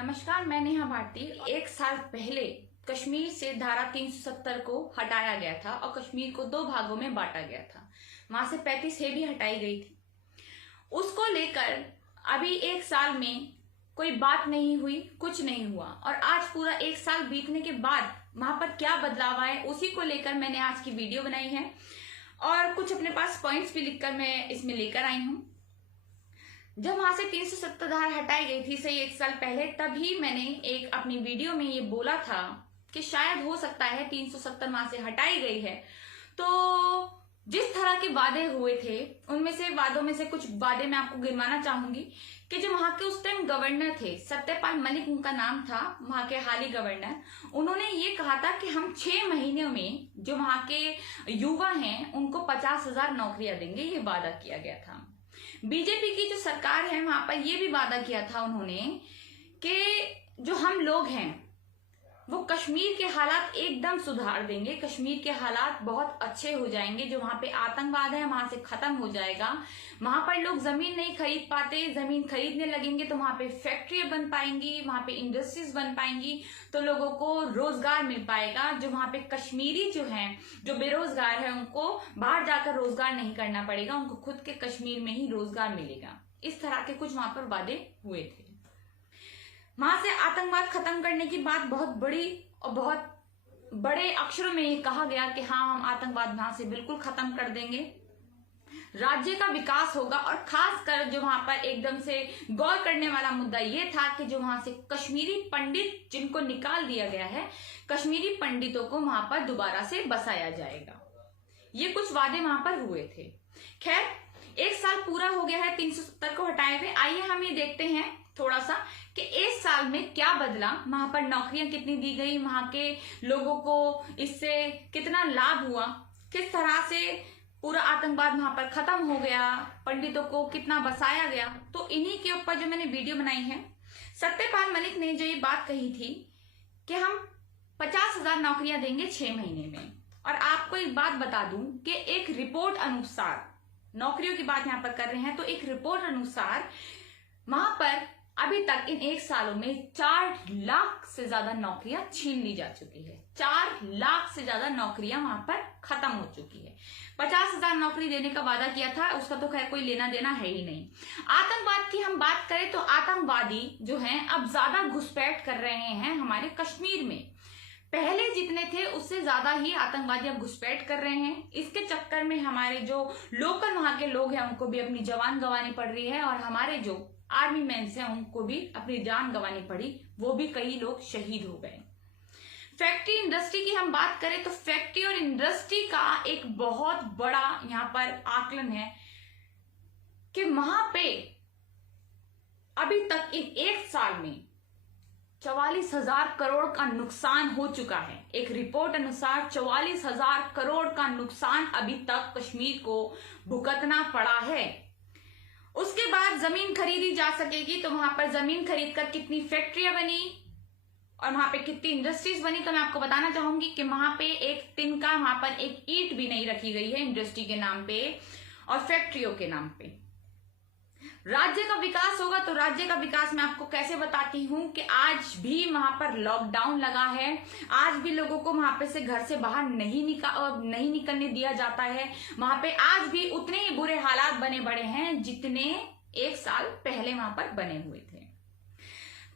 नमस्कार, मैं नेहा भारती। एक साल पहले कश्मीर से धारा 370 को हटाया गया था और कश्मीर को दो भागों में बांटा गया था। वहां से 35 है भी हटाई गई थी। उसको लेकर अभी एक साल में कोई बात नहीं हुई, कुछ नहीं हुआ और आज पूरा एक साल बीतने के बाद वहां पर क्या बदलाव आए उसी को लेकर मैंने आज की वीडियो बनाई है और कुछ अपने पास पॉइंट्स भी लिखकर मैं इसमें लेकर आई हूं। जब वहां से 370 धारा हटाई गई थी सही एक साल पहले, तभी मैंने एक अपनी वीडियो में ये बोला था कि शायद हो सकता है 370 वहां से हटाई गई है तो जिस तरह के वादे हुए थे उनमें से वादों में से कुछ वादे मैं आपको गिनवाना चाहूंगी कि जो वहां के उस टाइम गवर्नर थे, सत्यपाल मलिक उनका नाम था, वहां के हाल ही गवर्नर, उन्होंने ये कहा था कि हम 6 महीनों में जो वहां के युवा हैं उनको 50,000 नौकरियां देंगे। ये वादा किया गया था। बीजेपी की जो सरकार है वहां पर यह भी वादा किया था उन्होंने कि जो हम लोग हैं वो कश्मीर के हालात एकदम सुधार देंगे, कश्मीर के हालात बहुत अच्छे हो जाएंगे, जो वहां पे आतंकवाद है वहां से खत्म हो जाएगा। वहां पर लोग जमीन नहीं खरीद पाते, जमीन खरीदने लगेंगे तो वहां पे फैक्ट्रियां बन पाएंगी, वहां पे इंडस्ट्रीज बन पाएंगी तो लोगों को रोजगार मिल पाएगा। जो वहां पे कश्मीरी जो हैं, जो बेरोजगार है, उनको बाहर जाकर रोजगार नहीं करना पड़ेगा, उनको खुद के कश्मीर में ही रोजगार मिलेगा। इस तरह के कुछ वहां पर वादे हुए थे। वहां से आतंकवाद खत्म करने की बात बहुत बड़ी और बहुत बड़े अक्षरों में ये कहा गया कि हाँ, हम आतंकवाद वहां से बिल्कुल खत्म कर देंगे, राज्य का विकास होगा। और खासकर जो वहां पर एकदम से गौर करने वाला मुद्दा ये था कि जो वहां से कश्मीरी पंडित जिनको निकाल दिया गया है, कश्मीरी पंडितों को वहां पर दोबारा से बसाया जाएगा। ये कुछ वादे वहां पर हुए थे। खैर, एक साल पूरा हो गया है 370 को हटाए हुए। आइए हम ये देखते हैं थोड़ा सा कि इस साल में क्या बदला, वहां पर नौकरियां कितनी दी गई, वहां के लोगों को इससे कितना लाभ हुआ, किस तरह से पूरा आतंकवाद वहां पर खत्म हो गया, पंडितों को कितना बसाया गया। तो इन्हीं के ऊपर जो मैंने वीडियो बनाई है। सत्यपाल मलिक ने जो ये बात कही थी कि हम 50,000 नौकरियां देंगे 6 महीने में। और आपको एक बात बता दूं कि एक रिपोर्ट अनुसार, नौकरियों की बात यहां पर कर रहे हैं तो एक रिपोर्ट अनुसार वहां पर अभी तक इन एक सालों में 4 लाख से ज्यादा नौकरियां छीन ली जा चुकी है। 4 लाख से ज्यादा नौकरियां वहां पर खत्म हो चुकी है। 50,000 नौकरी देने का वादा किया था, उसका तो खैर कोई लेना देना है ही नहीं। आतंकवाद की हम बात करें तो आतंकवादी जो हैं अब ज्यादा घुसपैठ कर रहे हैं हमारे कश्मीर में। पहले जितने थे उससे ज्यादा ही आतंकवादी अब घुसपैठ कर रहे हैं। इसके चक्कर में हमारे जो लोकल वहां के लोग हैं उनको भी अपनी जान गंवानी पड़ रही है और हमारे जो आर्मी मैन हैं उनको भी अपनी जान गंवानी पड़ी, वो भी कई लोग शहीद हो गए। फैक्ट्री इंडस्ट्री की हम बात करें तो फैक्ट्री और इंडस्ट्री का एक बहुत बड़ा यहां पर आकलन है कि वहां पे अभी तक इन एक साल में 44,000 करोड़ का नुकसान हो चुका है। एक रिपोर्ट अनुसार 44,000 करोड़ का नुकसान अभी तक कश्मीर को भुगतना पड़ा है। उसके बाद जमीन खरीदी जा सकेगी तो वहां पर जमीन खरीदकर कितनी फैक्ट्रियां बनी और वहां पे कितनी इंडस्ट्रीज बनी, तो मैं आपको बताना चाहूंगी कि वहां पे एक तिनका, वहां पर एक ईंट भी नहीं रखी गई है इंडस्ट्री के नाम पे और फैक्ट्रियों के नाम पे। राज्य का विकास होगा तो राज्य का विकास मैं आपको कैसे बताती हूं कि आज भी वहां पर लॉकडाउन लगा है, आज भी लोगों को वहां पे से घर से बाहर नहीं निकलने दिया जाता है। वहां पे आज भी उतने ही बुरे हालात बने पड़े हैं जितने एक साल पहले वहां पर बने हुए थे।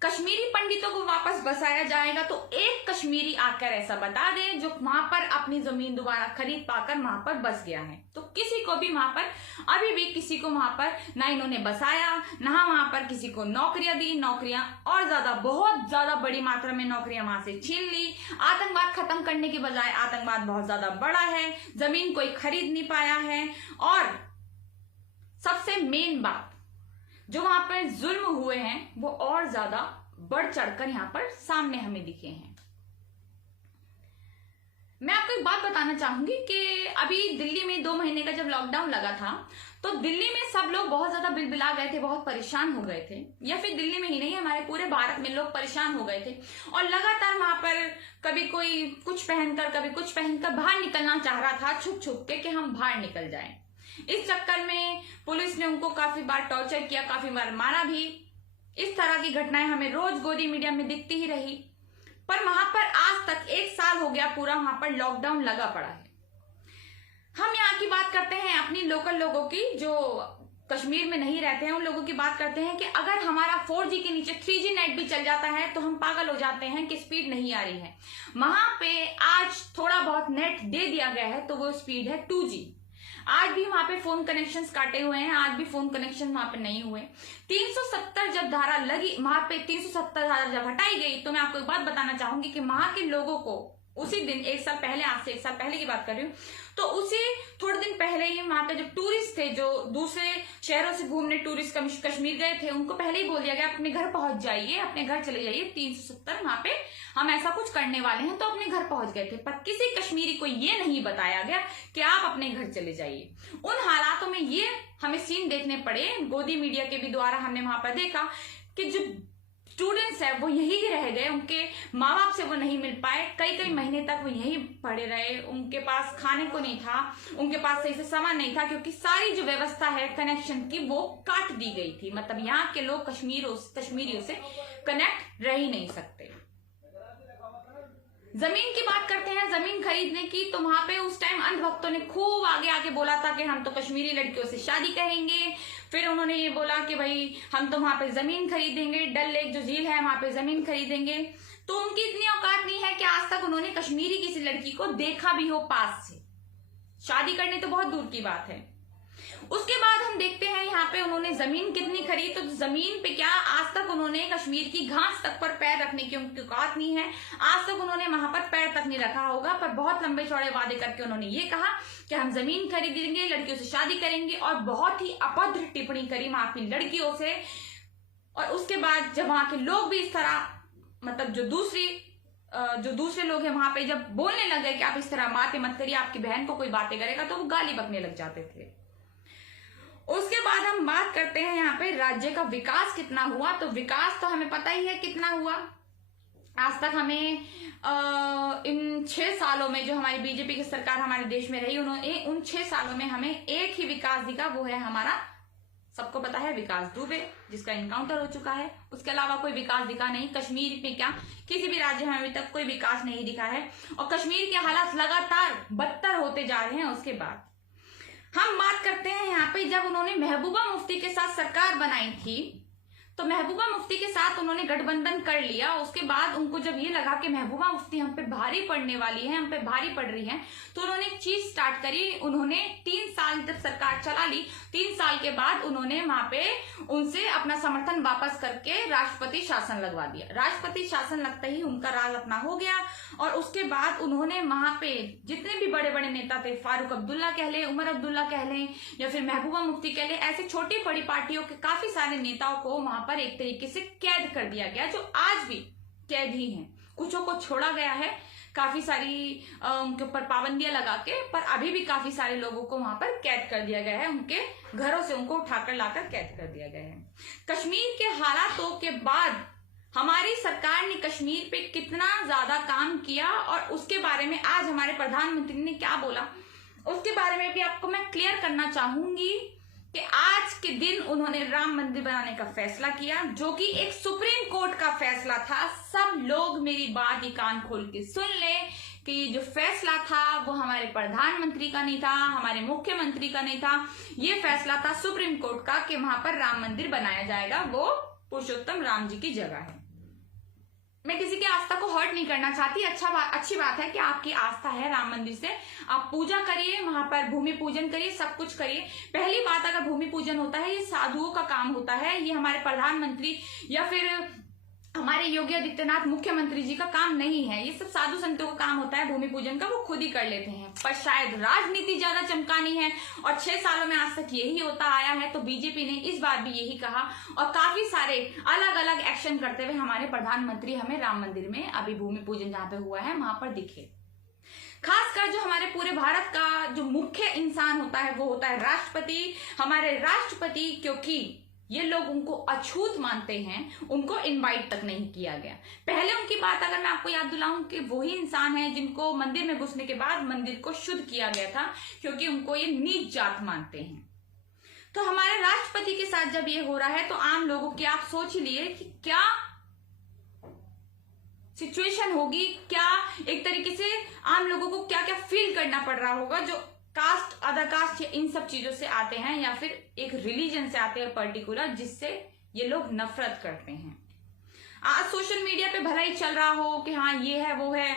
कश्मीरी पंडितों को वापस बसाया जाएगा तो एक कश्मीरी आकर ऐसा बता दे जो वहां पर अपनी जमीन दोबारा खरीद पाकर वहां पर बस गया है, तो किसी को भी वहां पर अभी भी किसी को वहां पर ना इन्होंने बसाया, ना वहां पर किसी को नौकरियां दी। नौकरियां और ज्यादा, बहुत ज्यादा बड़ी मात्रा में नौकरियां वहां से छीन ली। आतंकवाद खत्म करने के बजाय आतंकवाद बहुत ज्यादा बढ़ा है, जमीन कोई खरीद नहीं पाया है। और सबसे मेन बात, जो वहां पर जुल्म हुए हैं वो और ज्यादा बढ़ चढ़कर यहां पर सामने हमें दिखे हैं। मैं आपको एक बात बताना चाहूंगी कि अभी दिल्ली में 2 महीने का जब लॉकडाउन लगा था तो दिल्ली में सब लोग बहुत ज्यादा बिलबिला गए थे, बहुत परेशान हो गए थे। या फिर दिल्ली में ही नहीं, हमारे पूरे भारत में लोग परेशान हो गए थे और लगातार वहां पर कभी कोई कुछ पहनकर, कभी कुछ पहनकर बाहर निकलना चाह रहा था छुप छुप के कि हम बाहर निकल जाएं। इस चक्कर में पुलिस ने उनको काफी बार टॉर्चर किया, काफी बार मारा भी। इस तरह की घटनाएं हमें रोज गोदी मीडिया में दिखती ही रही, पर वहां पर आज तक 1 साल हो गया पूरा वहां पर लॉकडाउन लगा पड़ा है। हम यहाँ की बात करते हैं अपनी लोकल लोगों की, जो कश्मीर में नहीं रहते हैं, उन लोगों की बात करते हैं कि अगर हमारा 4G के नीचे 3G नेट भी चल जाता है तो हम पागल हो जाते हैं कि स्पीड नहीं आ रही है। वहां पे आज थोड़ा बहुत नेट दे दिया गया है तो वो स्पीड है 2G। आज भी वहां पे फोन कनेक्शंस काटे हुए हैं, आज भी फोन कनेक्शन वहां पे नहीं हुए। 370 जब धारा लगी, वहां पे 370 धारा जब हटाई गई, तो मैं आपको एक बात बताना चाहूंगी कि वहां के लोगों को उसी दिन 1 साल पहले, आज से 1 साल पहले की बात कर रही हूँ, तो उसी थोड़े दिन पहले ही वहां पे जो टूरिस्ट थे, जो दूसरे शहरों से घूमने टूरिस्ट कश्मीर गए थे, उनको पहले ही बोल दिया गया अपने घर पहुंच जाइए, अपने घर चले जाइए। 370 वहां पे हम ऐसा कुछ करने वाले हैं, तो अपने घर पहुंच गए थे। पर किसी कश्मीरी को ये नहीं बताया गया कि आप अपने घर चले जाइए। उन हालातों में ये हमें सीन देखने पड़े, गोदी मीडिया के भी द्वारा हमने वहां पर देखा कि जो स्टूडेंट्स है वो यही रह गए, उनके माँ बाप से वो नहीं मिल पाए, कई कई महीने तक वो यहीं पड़े रहे, उनके पास खाने को नहीं था, उनके पास सही से सामान नहीं था, क्योंकि सारी जो व्यवस्था है कनेक्शन की वो काट दी गई थी। मतलब यहाँ के लोग कश्मीरियों से कनेक्ट रह ही नहीं सकते। जमीन की बात करते हैं, जमीन खरीदने की, तो वहां पे उस टाइम अंधभक्तों ने खूब आगे आके बोला था कि हम तो कश्मीरी लड़कियों से शादी करेंगे। फिर उन्होंने ये बोला कि भाई हम तो वहां पे जमीन खरीदेंगे, डल लेक जो झील है वहां पे जमीन खरीदेंगे। तो उनकी इतनी औकात नहीं है कि आज तक उन्होंने कश्मीरी किसी लड़की को देखा भी हो पास से, शादी करने तो बहुत दूर की बात है। उसके बाद हम देखते हैं यहाँ पे उन्होंने जमीन कितनी खरीद, तो जमीन पे क्या आज तक उन्होंने कश्मीर की घास तक पर पैर रखने की उनकी औकात नहीं है, आज तक उन्होंने वहां पर पैर तक नहीं रखा होगा। पर बहुत लंबे चौड़े वादे करके उन्होंने ये कहा कि हम जमीन खरीदेंगे, लड़कियों से शादी करेंगे, और बहुत ही अभद्र टिप्पणी करी वहां की लड़कियों से। और उसके बाद जब वहां के लोग भी इस तरह, मतलब जो दूसरे लोग हैं वहां पे जब बोलने लग गए कि आप इस तरह बातें मत करिए, आपकी बहन को कोई बातें करेगा, तो वो गाली बकने लग जाते थे। उसके बाद हम बात करते हैं यहाँ पे राज्य का विकास कितना हुआ। तो विकास तो हमें पता ही है कितना हुआ। आज तक हमें इन 6 सालों में जो हमारी बीजेपी की सरकार हमारे देश में रही, उन्होंने उन 6 सालों में हमें एक ही विकास दिखा, वो है हमारा, सबको पता है, विकास दुबे, जिसका इनकाउंटर हो चुका है। उसके अलावा कोई विकास दिखा नहीं। कश्मीर में क्या, किसी भी राज्य में अभी तक कोई विकास नहीं दिखा है, और कश्मीर के हालात लगातार बदतर होते जा रहे हैं। उसके बाद हम बात करते हैं यहाँ पे, जब उन्होंने महबूबा मुफ्ती के साथ सरकार बनाई थी, तो महबूबा मुफ्ती के साथ उन्होंने गठबंधन कर लिया। उसके बाद उनको जब ये लगा कि महबूबा मुफ्ती हम पे भारी पड़ने वाली है, हम पे भारी पड़ रही है, तो उन्होंने एक चीज स्टार्ट करी। उन्होंने 3 साल जब सरकार चला ली, 3 साल के बाद उन्होंने वहां पे उनसे अपना समर्थन वापस करके राष्ट्रपति शासन लगवा दिया। राष्ट्रपति शासन लगते ही उनका राज अपना हो गया। और उसके बाद उन्होंने वहां पे जितने भी बड़े बड़े नेता थे, फारूक अब्दुल्ला कह लें, उमर अब्दुल्ला कह लें, या फिर महबूबा मुफ्ती कह लें, ऐसे छोटी बड़ी पार्टियों के काफी सारे नेताओं को वहां पर एक तरीके से कैद कर दिया गया, जो आज भी कैद ही हैं। कुछों को छोड़ा गया है, काफी सारी उनके ऊपर पाबंदियां लगा के, पर अभी भी काफी सारे लोगों को वहां पर कैद कर दिया गया है, उनके घरों से उनको उठाकर लाकर कैद कर दिया गया है। कश्मीर के हालातों के बाद हमारी सरकार ने कश्मीर पे कितना ज्यादा काम किया, और उसके बारे में आज हमारे प्रधानमंत्री ने क्या बोला, उसके बारे में भी आपको मैं क्लियर करना चाहूंगी कि आज के दिन उन्होंने राम मंदिर बनाने का फैसला किया, जो कि एक सुप्रीम कोर्ट का फैसला था। सब लोग मेरी बात ही कान खोल के सुन ले कि जो फैसला था वो हमारे प्रधानमंत्री का नहीं था, हमारे मुख्यमंत्री का नहीं था, ये फैसला था सुप्रीम कोर्ट का कि वहां पर राम मंदिर बनाया जाएगा, वो पुरुषोत्तम राम जी की जगह है। मैं किसी की आस्था को हर्ट नहीं करना चाहती। अच्छी बात है कि आपकी आस्था है राम मंदिर से, आप पूजा करिए, वहां पर भूमि पूजन करिए, सब कुछ करिए। पहली बात, अगर भूमि पूजन होता है, ये साधुओं का काम होता है, ये हमारे प्रधानमंत्री या फिर हमारे योगी आदित्यनाथ मुख्यमंत्री जी का काम नहीं है, ये सब साधु संतों का काम होता है भूमि पूजन का, वो खुद ही कर लेते हैं। पर शायद राजनीति ज्यादा चमकानी है, और 6 सालों में आज तक यही होता आया है, तो बीजेपी ने इस बार भी यही कहा, और काफी सारे अलग अलग एक्शन करते हुए हमारे प्रधानमंत्री हमें राम मंदिर में अभी भूमि पूजन जहां पे हुआ है वहां पर दिखे। खासकर जो हमारे पूरे भारत का जो मुख्य इंसान होता है वो होता है राष्ट्रपति। हमारे राष्ट्रपति, क्योंकि ये लोग उनको अछूत मानते हैं, उनको इनवाइट तक नहीं किया गया। पहले उनकी बात अगर मैं आपको याद दिलाऊं कि वही इंसान है जिनको मंदिर में घुसने के बाद मंदिर को शुद्ध किया गया था, क्योंकि उनको ये नीच जात मानते हैं। तो हमारे राष्ट्रपति के साथ जब ये हो रहा है तो आम लोगों की आप सोच लिए कि क्या सिचुएशन होगी, क्या एक तरीके से आम लोगों को क्या क्या फील करना पड़ रहा होगा जो कास्ट, अदर कास्ट इन सब चीजों से आते हैं या फिर एक रिलीजन से आते हैं पर्टिकुलर, जिससे ये लोग नफरत करते हैं। आज सोशल मीडिया पे भला ही चल रहा हो कि हाँ ये है वो है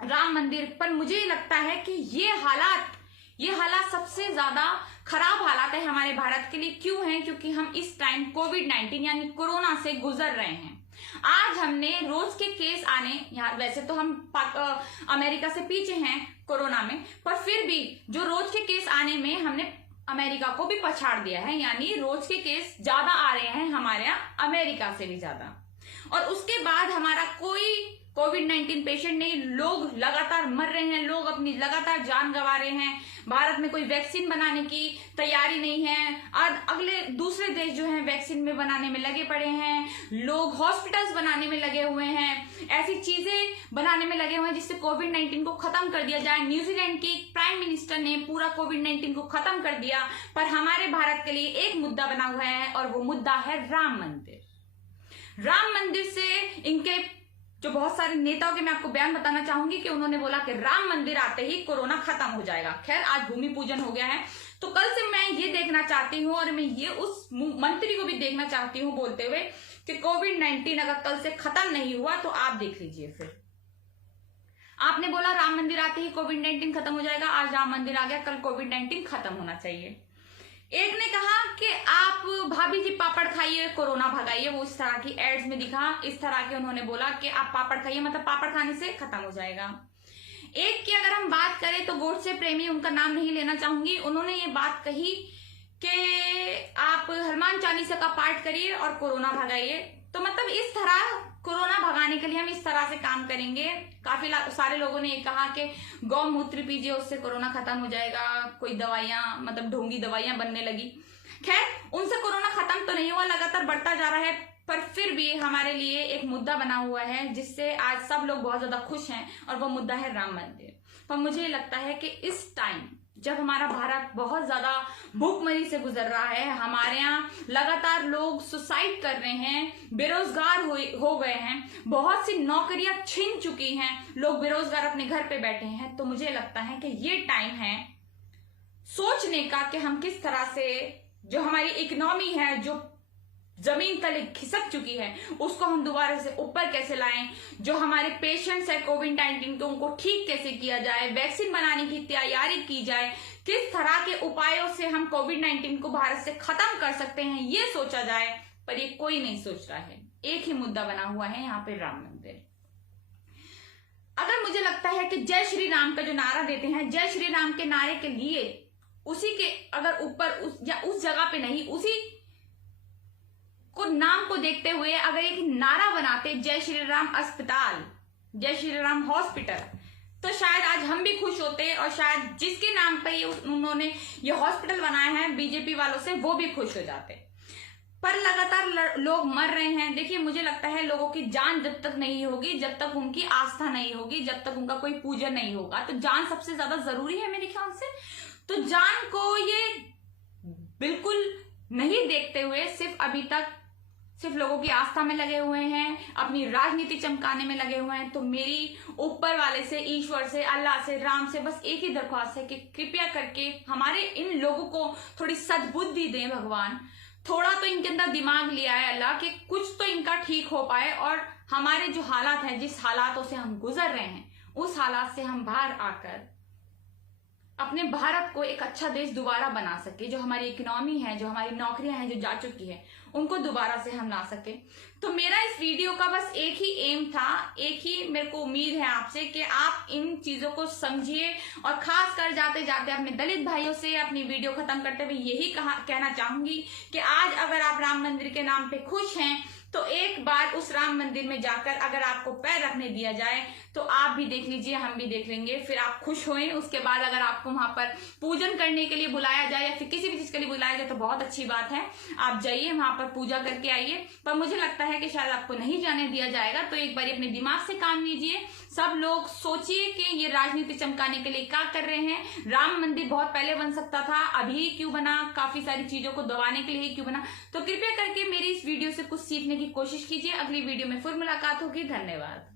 राम मंदिर, पर मुझे लगता है कि ये हालात सबसे ज्यादा खराब हालात है हमारे भारत के लिए। क्यों है? क्योंकि हम इस टाइम कोविड-19 यानी कोरोना से गुजर रहे हैं। आज हमने रोज के केस आने, यहाँ वैसे तो हम अमेरिका से पीछे हैं कोरोना में, पर फिर भी जो रोज के केस आने में हमने अमेरिका को भी पछाड़ दिया है, यानी रोज के केस ज्यादा आ रहे हैं हमारे यहाँ अमेरिका से भी ज्यादा। और उसके बाद हमारा कोई कोविड-19 पेशेंट नहीं, लोग लगातार मर रहे हैं, लोग अपनी लगातार जान गंवा रहे हैं। भारत में कोई वैक्सीन बनाने की तैयारी नहीं है, और अगले दूसरे देश जो हैं वैक्सीन में बनाने में लगे पड़े हैं, लोग हॉस्पिटल्स बनाने में लगे हुए हैं, ऐसी चीजें बनाने में लगे हुए हैं जिससे कोविड-19 को खत्म कर दिया जाए। न्यूजीलैंड की प्राइम मिनिस्टर ने पूरा कोविड-19 को खत्म कर दिया, पर हमारे भारत के लिए एक मुद्दा बना हुआ है और वो मुद्दा है राम मंदिर। राम मंदिर से इनके जो बहुत सारे नेताओं के मैं आपको बयान बताना चाहूंगी कि उन्होंने बोला कि राम मंदिर आते ही कोरोना खत्म हो जाएगा। खैर आज भूमि पूजन हो गया है, तो कल से मैं ये देखना चाहती हूँ और मैं ये उस मंत्री को भी देखना चाहती हूँ बोलते हुए कि कोविड-19 अगर कल से खत्म नहीं हुआ तो आप देख लीजिए। फिर आपने बोला राम मंदिर आते ही कोविड-19 खत्म हो जाएगा, आज राम मंदिर आ गया, कल कोविड-19 खत्म होना चाहिए। एक ने कहा कि आप भाभी जी पापड़ खाइए कोरोना भगाइए, वो इस तरह की एड्स में दिखा, इस तरह के उन्होंने बोला कि आप पापड़ खाइए, मतलब पापड़ खाने से खत्म हो जाएगा। एक की अगर हम बात करें तो गोडसे प्रेमी, उनका नाम नहीं लेना चाहूंगी, उन्होंने ये बात कही कि आप हनुमान चालीसा का पाठ करिए और कोरोना भगाइए। तो मतलब इस तरह कोरोना भगाने के लिए हम इस तरह से काम करेंगे। काफी सारे लोगों ने ये कहा कि गौमूत्र पीजिए उससे कोरोना खत्म हो जाएगा, कोई दवाइयां मतलब ढोंगी दवाइयां बनने लगी। खैर उनसे कोरोना खत्म तो नहीं हुआ, लगातार बढ़ता जा रहा है, पर फिर भी हमारे लिए एक मुद्दा बना हुआ है जिससे आज सब लोग बहुत ज्यादा खुश हैं और वो मुद्दा है राम मंदिर। पर मुझे लगता है कि इस टाइम जब हमारा भारत बहुत ज्यादा भूखमरी से गुजर रहा है, हमारे यहाँ लगातार लोग सुसाइड कर रहे हैं, बेरोजगार हो गए हैं, बहुत सी नौकरियां छिन चुकी हैं, लोग बेरोजगार अपने घर पे बैठे हैं, तो मुझे लगता है कि ये टाइम है सोचने का कि हम किस तरह से जो हमारी इकोनॉमी है जो जमीन तले खिसक चुकी है उसको हम दोबारा से ऊपर कैसे लाएं, जो हमारे पेशेंट्स है कोविड-19 के उनको ठीक कैसे किया जाए, वैक्सीन बनाने की तैयारी की जाए, किस तरह के उपायों से हम कोविड-19 को भारत से खत्म कर सकते हैं, ये सोचा जाए। पर ये कोई नहीं सोच रहा है। एक ही मुद्दा बना हुआ है यहाँ पे, राम मंदिर। अगर मुझे लगता है कि जय श्री राम का जो नारा देते हैं, जय श्री राम के नारे के लिए उसी के अगर ऊपर उस जगह पे नहीं, उसी को नाम को देखते हुए अगर एक नारा बनाते जय श्री राम अस्पताल, जय श्री राम हॉस्पिटल, तो शायद आज हम भी खुश होते और शायद जिसके नाम पे उन्होंने ये हॉस्पिटल बनाया है बीजेपी वालों से, वो भी खुश हो जाते। पर लगातार लोग मर रहे हैं। देखिए मुझे लगता है लोगों की जान जब तक नहीं होगी, जब तक उनकी आस्था नहीं होगी, जब तक उनका कोई पूजन नहीं होगा, तो जान सबसे ज्यादा जरूरी है मेरे ख्याल से। तो जान को ये बिल्कुल नहीं देखते हुए सिर्फ लोगों की आस्था में लगे हुए हैं, अपनी राजनीति चमकाने में लगे हुए हैं। तो मेरी ऊपर वाले से, ईश्वर से, अल्लाह से, राम से बस एक ही दरख्वास्त है कि कृपया करके हमारे इन लोगों को थोड़ी सद्बुद्धि दें भगवान, थोड़ा तो इनके अंदर दिमाग लिया है अल्लाह कि कुछ तो इनका ठीक हो पाए और हमारे जो हालात हैं, जिस हालातों से हम गुजर रहे हैं, उस हालात से हम बाहर आकर अपने भारत को एक अच्छा देश दोबारा बना सके। जो हमारी इकोनॉमी है, जो हमारी नौकरियां हैं जो जा चुकी है, उनको दोबारा से हम ला सके। तो मेरा इस वीडियो का बस एक ही एम था, एक ही मेरे को उम्मीद है आपसे कि आप इन चीजों को समझिए। और खास कर जाते जाते अपने दलित भाइयों से अपनी वीडियो खत्म करते हुए यही कहना चाहूंगी कि आज अगर आप राम मंदिर के नाम पे खुश हैं तो एक बार उस राम मंदिर में जाकर अगर आपको पैर रखने दिया जाए तो आप भी देख लीजिए, हम भी देख लेंगे, फिर आप खुश होएं। उसके बाद अगर आपको वहां पर पूजन करने के लिए बुलाया जाए या फिर किसी भी चीज के लिए बुलाया जाए तो बहुत अच्छी बात है, आप जाइए वहां पर पूजा करके आइए। पर मुझे लगता है कि शायद आपको नहीं जाने दिया जाएगा, तो एक बार अपने दिमाग से काम लीजिए। सब लोग सोचिए कि ये राजनीति चमकाने के लिए क्या कर रहे हैं। राम मंदिर बहुत पहले बन सकता था, अभी क्यों बना, काफी सारी चीजों को दबाने के लिए क्यों बना। तो कृपया करके मेरी इस वीडियो से कुछ सीखने की कोशिश कीजिए। अगली वीडियो में फिर मुलाकात होगी। धन्यवाद।